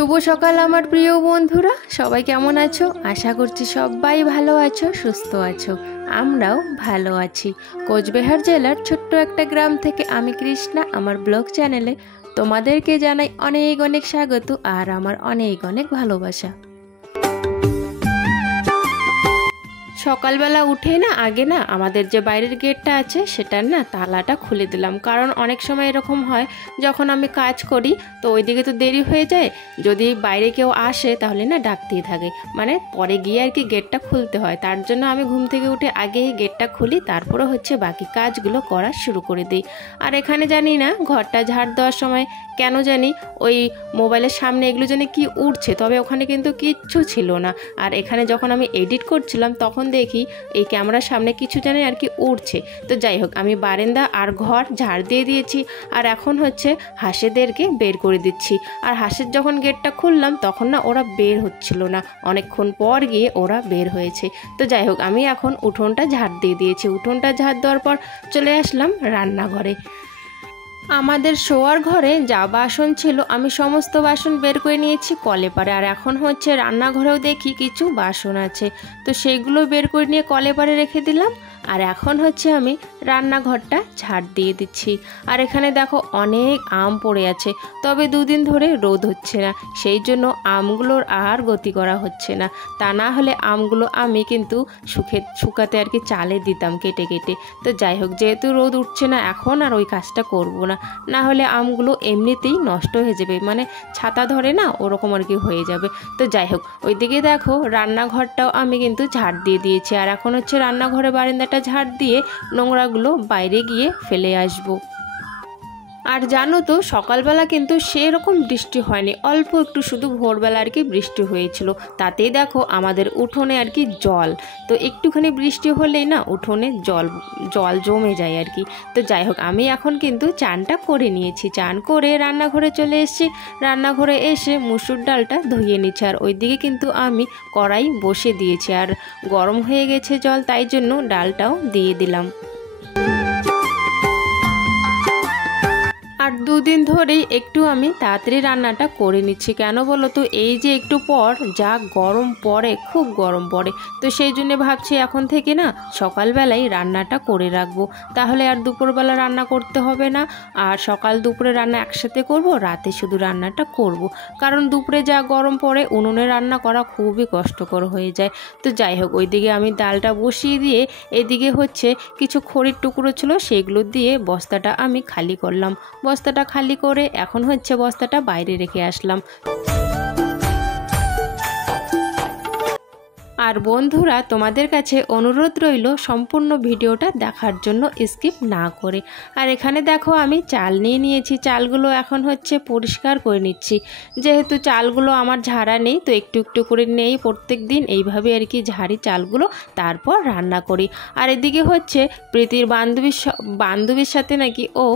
শুভ সকাল আমার প্রিয় বন্ধুরা, সবাই কেমন আছো? আশা করছি সবাই ভালো আছো, সুস্থ আছো। আমরাও ভালো আছি। কোচবিহার জেলার ছোট্ট একটা গ্রাম থেকে আমি কৃষ্ণা আমার ব্লগ চ্যানেলে তোমাদেরকে জানাই অনেক অনেক স্বাগত আর আমার অনেক অনেক ভালোবাসা। সকালবেলা উঠে আগে আমাদের যে বাইরের গেটটা আছে সেটার তালাটা খুলে দিলাম, কারণ অনেক সময় এরকম হয় যখন আমি কাজ করি তো ওইদিকে তো দেরি হয়ে যায়, যদি বাইরে কেউ আসে তাহলে ডাকতেই থাকে, মানে পরে গিয়ে আর কি গেটটা খুলতে হয়। তার জন্য আমি ঘুম থেকে উঠে আগেই গেটটা খুলি, তারপরে বাকি কাজগুলো করা শুরু করে দিই। আর এখানে জানি না ঘরটা ঝাড় দেওয়ার সময় কেন জানি ওই মোবাইলের সামনে এগুলো জানি কি উঠছে, তবে ওখানে কিন্তু কিচ্ছু ছিল না। আর এখানে যখন আমি এডিট করছিলাম তখন দেখি এই ক্যামেরার সামনে কিছু জানি আর কি উঠছে। তো যাই হোক, আমি বারান্দা আর ঘর ঝাড় দিয়ে দিয়েছি আর এখন হাঁসেদেরকে বের করে দিচ্ছি। আর হাঁসের যখন গেটটা খুললাম তখন ওরা বের হচ্ছিল না, অনেকক্ষণ পর গিয়ে ওরা বের হয়েছে। তো যাই হোক, আমি এখন উঠোনটা ঝাড় দিয়ে দিয়েছি। উঠোনটা ঝাড় দেওয়ার পর চলে আসলাম রান্নাঘরে। আমাদের শোয়ার ঘরে যা বাসন ছিল আমি সমস্ত বাসন বের করে নিয়েছি কলে পারে, আর এখন রান্নাঘরেও দেখি কিছু বাসন আছে, তো সেইগুলো বের করে নিয়ে কলে পারে রেখে দিলাম। আর এখন আমি রান্নাঘরটা ঝাড় দিয়ে দিচ্ছি। আর এখানে দেখো অনেক আম পড়ে আছে, তবে দুদিন ধরে রোদ হচ্ছে না, সেই জন্য আমগুলোর আর গতি করা হচ্ছে না। তা না হলে আমগুলো আমি কিন্তু শুকাতে আর কি চালে দিতাম কেটে কেটে। তো যাই হোক, যেহেতু রোদ উঠছে না এখন আর ওই কাজটা করব না, না হলে আমগুলো এমনিতেই নষ্ট হয়ে যাবে, মানে ছাতা ধরে ওরকম আর কি হয়ে যাবে। তো যাই হোক, ওইদিকে দেখো রান্নাঘরটাও আমি কিন্তু ঝাড় দিয়ে দিয়েছি। আর এখন রান্নাঘরে বারান্দাটা ঝাড় দিয়ে নোংরাগুলো বাইরে গিয়ে ফেলে আসবো। আর জানো তো সকালবেলা কিন্তু সেরকম বৃষ্টি হয়নি, অল্প একটু শুধু ভোরবেলা আর কি বৃষ্টি হয়েছিল, তাতেই দেখো আমাদের উঠোনে আর কি জল। তো একটুখানি বৃষ্টি হলেই উঠোনে জল জমে যায় আর কি। তো যাই হোক, আমি এখন কিন্তু চানটা করে নিয়েছি, চান করে রান্নাঘরে চলে এসেছি। রান্নাঘরে এসে মুসুর ডালটা ধুয়ে নিচ্ছি, আর ওইদিকে কিন্তু আমি কড়াই বসে দিয়েছি, আর গরম হয়ে গেছে জল, তাই জন্য ডালটাও দিয়ে দিলাম। আর দুদিন ধরেই একটু আমি তাড়াতাড়ি রান্নাটা করে নিচ্ছি, কেন বলো তো, এই যে একটু পর যা গরম পড়ে, খুব গরম পড়ে, তো সেই জন্য ভাবছি এখন থেকে সকালবেলায় রান্নাটা করে রাখবো, তাহলে আর দুপুরবেলা রান্না করতে হবে না। আর সকাল দুপুরে রান্না একসাথে করব, রাতে শুধু রান্নাটা করব, কারণ দুপুরে যা গরম পড়ে উনুনে রান্না করা খুবই কষ্টকর হয়ে যায়। তো যাই হোক, ওইদিকে আমি ডালটা বসিয়ে দিয়ে এদিকে কিছু খড়ির টুকরো ছিল সেগুলো দিয়ে বস্তাটা আমি খালি করলাম। বস্তাটা খালি করে এখন বস্তাটা বাইরে রেখে আসলাম। আর বন্ধুরা, তোমাদের কাছে অনুরোধ রইল সম্পূর্ণ ভিডিওটা দেখার জন্য, স্কিপ না করে। আর এখানে দেখো আমি চাল নিয়ে নিয়েছি, চালগুলো এখন পরিষ্কার করে নিচ্ছি। যেহেতু চালগুলো আমার ঝাড়া নেই, তো একটু একটু করে নেই প্রত্যেক দিন, এইভাবে আর কি ঝাড়ি চালগুলো, তারপর রান্না করি। আর এদিকে প্রীতির বান্ধবীর সাথে নাকি ও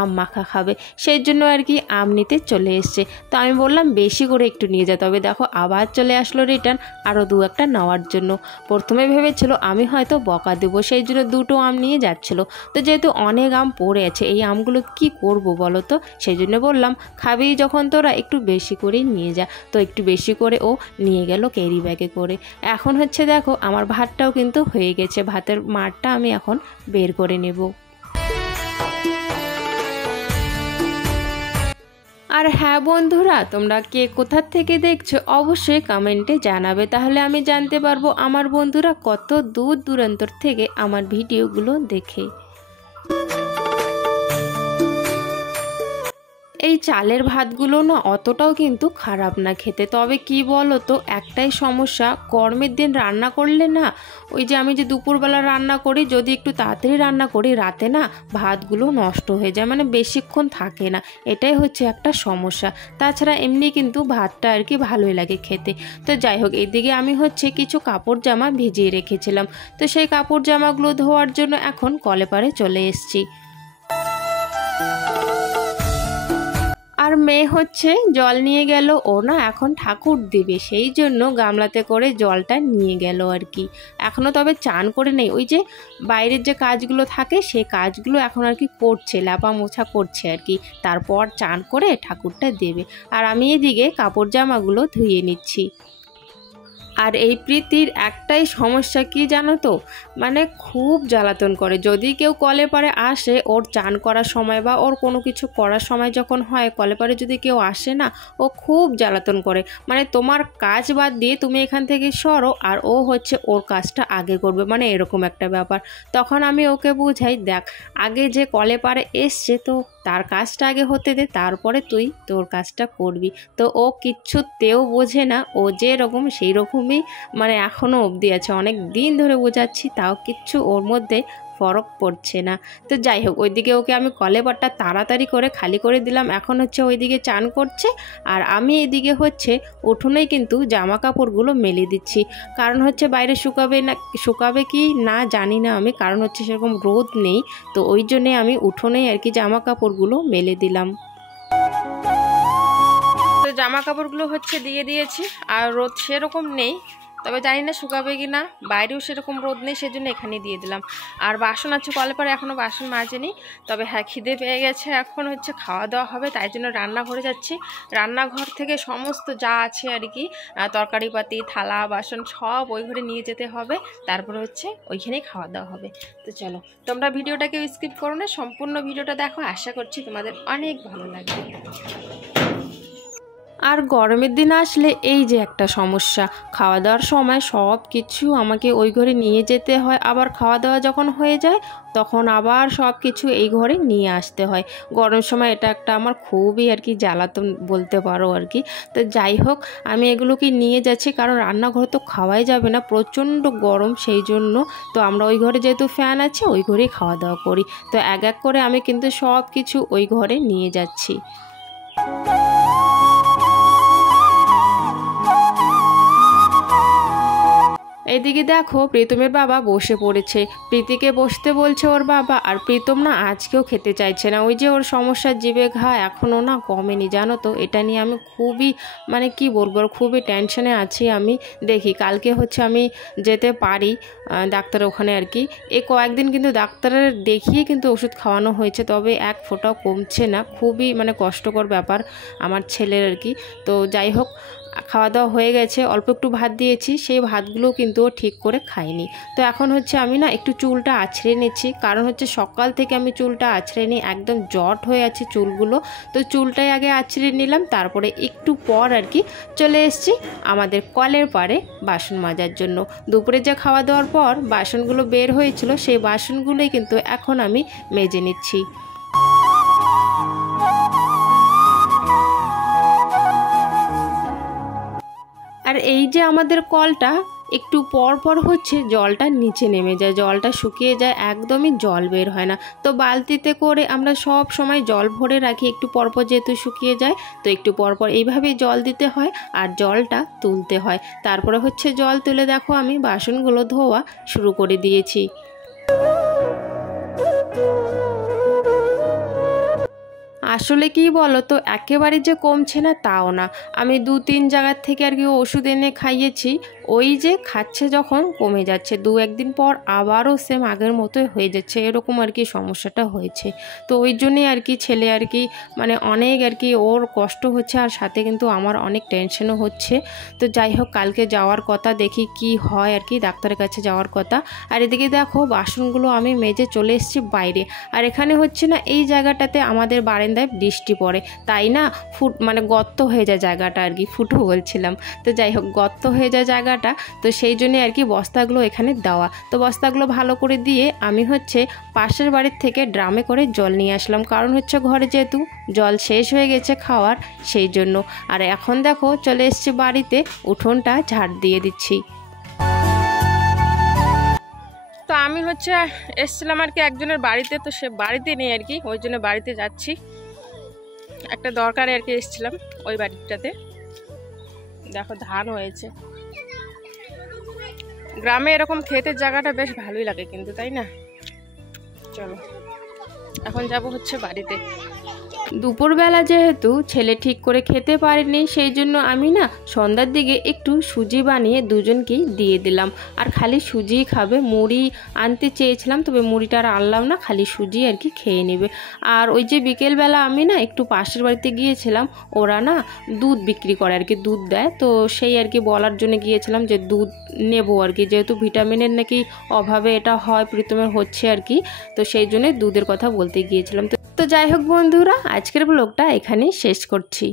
আম মাখা খাবে, সেই জন্য আর কি আম নিতে চলে এসছে। তো আমি বললাম বেশি করে একটু নিয়ে যা, তবে দেখো আবার চলে আসলো রিটার্ন আরও দু একটা নেওয়ার জন্য। প্রথমে ভেবেছিল আমি হয়তো বকা দেবো, সেই জন্য দুটো আম নিয়ে যাচ্ছিল। তো যেহেতু অনেক আম পড়ে আছে, এই আমগুলো কি করব বলো তো, সেই জন্য বললাম খাবি যখন তোরা একটু বেশি করেই নিয়ে যা। তো একটু বেশি করে ও নিয়ে গেল ক্যারি ব্যাগে করে। এখন দেখো আমার ভাতটাও কিন্তু হয়ে গেছে, ভাতের মারটা আমি এখন বের করে নেব। আর হ্যাঁ বন্ধুরা, তোমরা কে কোথার থেকে দেখছো অবশ্যই কমেন্টে জানাবে, তাহলে আমি জানতে পারবো আমার বন্ধুরা কত দূর দূরান্তর থেকে আমার ভিডিওগুলো দেখে। এই চালের ভাতগুলো অতটাও কিন্তু খারাপ না খেতে, তবে কি বলো তো, একটাই সমস্যা, গরমের দিন রান্না করলে ওই যে আমি যে দুপুরবেলা রান্না করি, যদি একটু তাড়াতাড়ি রান্না করি রাতে ভাতগুলো নষ্ট হয়ে যায়, মানে বেশিক্ষণ থাকে না, এটাই একটা সমস্যা। তাছাড়া এমনি কিন্তু ভাতটা আর কি ভালোই লাগে খেতে। তো যাই হোক, এদিকে আমি কিছু কাপড় জামা ভিজিয়ে রেখেছিলাম, তো সেই কাপড় জামাগুলো ধোয়ার জন্য এখন কলে পারে চলে এসেছি। আর মেয়ে হচ্ছে জল নিয়ে গেল, ও না এখন ঠাকুর দেবে, সেই জন্য গামলাতে করে জলটা নিয়ে গেল আর কি। এখনও তবে চান করে নেই, ওই যে বাইরের যে কাজগুলো থাকে সেই কাজগুলো এখন আর কি করছে, ল্যাপা মোছা করছে আর কি, তারপর চান করে ঠাকুরটা দেবে। আর আমি এদিকে কাপড় জামাগুলো ধুয়ে নিচ্ছি। আর এই প্রীতির একটাই সমস্যা কি জানো তো, মানে খুব জ্বালাতন করে। যদি কেউ কলে পারে আসে ওর চান করার সময় বা ওর কোনো কিছু করার সময় যখন হয়, কলে পারে যদি কেউ আসে না, ও খুব জ্বালাতন করে। মানে তোমার কাজ বাদ দিয়ে তুমি এখান থেকে সরো আর ও হচ্ছে ওর কাজটা আগে করবে, মানে এরকম একটা ব্যাপার। তখন আমি ওকে বুঝাই, দেখ আগে যে কলে পারে এসছে তো তার কাজটা আগে হতে দে, তারপরে তুই তোর কাজটা করবি। তো ও কিচ্ছুতেও বোঝে না, ও যেরকম সেই রকমই মানে এখনও অবধি আছে। অনেক দিন ধরে বোঝাচ্ছি তাও কিচ্ছু ওর মধ্যে ফরক পড়ছে না। তো যাই হোক, ওইদিকে ওকে আমি কলেপারটা তাড়াতাড়ি করে খালি করে দিলাম। এখন হচ্ছে ওইদিকে চান করছে আর আমি এদিকে হচ্ছে উঠোনেই কিন্তু জামা কাপড়গুলো মেলে দিচ্ছি। কারণ হচ্ছে বাইরে শুকাবে কি না জানি না আমি, কারণ হচ্ছে সেরকম রোদ নেই, তো ওই জন্যে আমি উঠোনেই আর কি জামা কাপড়গুলো মেলে দিলাম। তো জামা কাপড়গুলো হচ্ছে দিয়ে দিয়েছি, আর রোদ সেরকম নেই, তবে জানি না শুকাবে কি না, বাইরেও সেরকম রোদ নেই, সেজন্য এখানে দিয়ে দিলাম। আর বাসন আছে কলে পারে, এখনও বাসন মাজেনি। তবে হ্যাঁ খিদে পেয়ে গেছে, এখন হচ্ছে খাওয়া দাওয়া হবে, তাই জন্য রান্নাঘরে যাচ্ছি। রান্নাঘর থেকে সমস্ত যা আছে আর কি তরকারিপাতি থালা বাসন সব ওই ঘরে নিয়ে যেতে হবে, তারপরে হচ্ছে ওইখানেই খাওয়া দাওয়া হবে। তো চলো, তোমরা ভিডিওটাকে স্কিপ করো না, সম্পূর্ণ ভিডিওটা দেখো, আশা করছি তোমাদের অনেক ভালো লাগবে। আর গরমের দিন আসলে এই যে একটা সমস্যা, খাওয়া দাওয়ার সময় সব কিছু আমাকে ওই ঘরে নিয়ে যেতে হয়, আবার খাওয়া দাওয়া যখন হয়ে যায় তখন আবার সব কিছু এই ঘরে নিয়ে আসতে হয়। গরমের সময় এটা একটা আমার খুবই আর কি জ্বালাতন বলতে পারো আর কি। তো যাই হোক, আমি এগুলোকে নিয়ে যাচ্ছি, কারণ রান্নাঘরে তো খাওয়াই যাবে না, প্রচণ্ড গরম, সেই জন্য। তো আমরা ওই ঘরে যেহেতু ফ্যান আছে ওই ঘরেই খাওয়া দাওয়া করি, তো এক এক করে আমি কিন্তু সব কিছু ওই ঘরে নিয়ে যাচ্ছি। এদিকে দেখো প্রীতমের বাবা বসে পড়েছে, প্রীতিকে বসতে বলছে ওর বাবা, আর প্রীতম না আজকেও খেতে চাইছে না। ওই যে ওর সমস্যার জিভে ঘা এখনও না কমেনি, জানো তো। এটা নিয়ে আমি খুবই মানে কি বলবো, খুবই টেনশনে আছি আমি। দেখি কালকে হচ্ছে আমি যেতে পারি ডাক্তারের ওখানে আর কি। এই কয়েকদিন কিন্তু ডাক্তারের দেখিয়ে কিন্তু ওষুধ খাওয়ানো হয়েছে, তবে এক ফোঁটাও কমছে না। খুবই মানে কষ্টকর ব্যাপার আমার ছেলের আর কি। তো যাই হোক, খাওয়া দাওয়া হয়ে গেছে, অল্প একটু ভাত দিয়েছি, সেই ভাতগুলো কিন্তু ও ঠিক করে খায়নি। তো এখন হচ্ছে আমি না একটু চুলটা আছড়ে নিচ্ছি, কারণ হচ্ছে সকাল থেকে আমি চুলটা আছড়ে নিই, একদম জট হয়ে আছে চুলগুলো। তো চুলটাই আগে আছড়ে নিলাম, তারপরে একটু পর আর কি চলে এসেছি আমাদের কলের পাড়ে বাসন মাজার জন্য। দুপুরে যে খাওয়া দাওয়ার পর বাসনগুলো বের হয়েছিল, সেই বাসনগুলোই কিন্তু এখন আমি মেজে নিচ্ছি। আর এই যে আমাদের কলটা একটু পর পর হচ্ছে জলটা নিচে নেমে যায়, জলটা শুকিয়ে যায়, একদমই জল বের হয় না। তো বালতিতে করে আমরা সব সময় জল ভরে রাখি, একটু পরপর যেহেতু শুকিয়ে যায়, তো একটু পরপর এইভাবেই জল দিতে হয় আর জলটা তুলতে হয়। তারপরে হচ্ছে জল তুলে দেখো আমি বাসনগুলো ধোয়া শুরু করে দিয়েছি। আসলে কি বলো তো, একেবারে যে কমছে না তাও না। আমি 2-3 জায়গার থেকে আর কি ওষুধ এনে খাইয়েছি, ওই যে খাচ্ছে যখন কমে যাচ্ছে, 2-1 দিন পর আবারও সেম আগের মতোই হয়ে যাচ্ছে, এরকম আর কি সমস্যাটা হয়েছে। তো ওই জন্যে আর কি ছেলে আর কি মানে অনেক আর কি ওর কষ্ট হচ্ছে, আর সাথে কিন্তু আমার অনেক টেনশনও হচ্ছে। তো যাই হোক, কালকে যাওয়ার কথা, দেখি কি হয় আর কি, ডাক্তারের কাছে যাওয়ার কথা। আর এদিকে দেখো বাসনগুলো আমি মেজে চলে এসেছি বাইরে। আর এখানে হচ্ছে না এই জায়গাটাতে আমাদের বারান্দায় বৃষ্টি পড়ে, তাই না মানে গর্ত হয়ে যায় জায়গাটা আর কি, ফুটো বলছিলাম। তো যাই হোক, গর্ত হয়ে যায় জায়গাটা, তো সেই জন্যে আর কি বস্তাগুলো এখানে দেওয়া। তো বস্তাগুলো ভালো করে দিয়ে আমি হচ্ছে পাশের বাড়ির থেকে ড্রামে করে জল নিয়ে আসলাম, কারণ হচ্ছে ঘরে যেহেতু জল শেষ হয়ে গেছে খাওয়ার, সেই জন্য। আর এখন দেখো চলে এসেছি বাড়িতে, উঠোনটা ঝাড় দিয়ে দিচ্ছি। তো আমি হচ্ছে এসছিলাম আর কি একজনের বাড়িতে, তো সে বাড়িতে নেই আর কি, ওই জন্য বাড়িতে যাচ্ছি, একটা দরকারে আর কি এসছিলাম ওই বাড়িটাতে। দেখো ধান হয়েছে, গ্রামে এরকম ক্ষেতের জায়গাটা বেশ ভালোই লাগে কিন্তু, তাই না? চলো এখন যাব হচ্ছে বাড়িতে। দুপুরবেলা যেহেতু ছেলে ঠিক করে খেতে পারেনি, সেই জন্য আমি না সন্ধ্যার দিকে একটু সুজি বানিয়ে দুজনকেই দিয়ে দিলাম। আর খালি সুজিই খাবে, মুড়ি আনতে চেয়েছিলাম তবে মুড়িটা আর আনলাম না, খালি সুজি আর কি খেয়ে নেবে। আর ওই যে বিকেলবেলা আমি না একটু পাশের বাড়িতে গিয়েছিলাম, ওরা না দুধ বিক্রি করে আর কি, দুধ দেয়, তো সেই আর কি বলার জন্য গিয়েছিলাম যে দুধ নেবো আর কি, যেহেতু ভিটামিনের নাকি অভাবে এটা হয়, প্রীতমের হচ্ছে আর কি, তো সেই জন্য দুধের কথা বলতে গিয়েছিলাম। তো যাই হোক বন্ধুরা, আজকের ব্লগটা এখানেই শেষ করছি।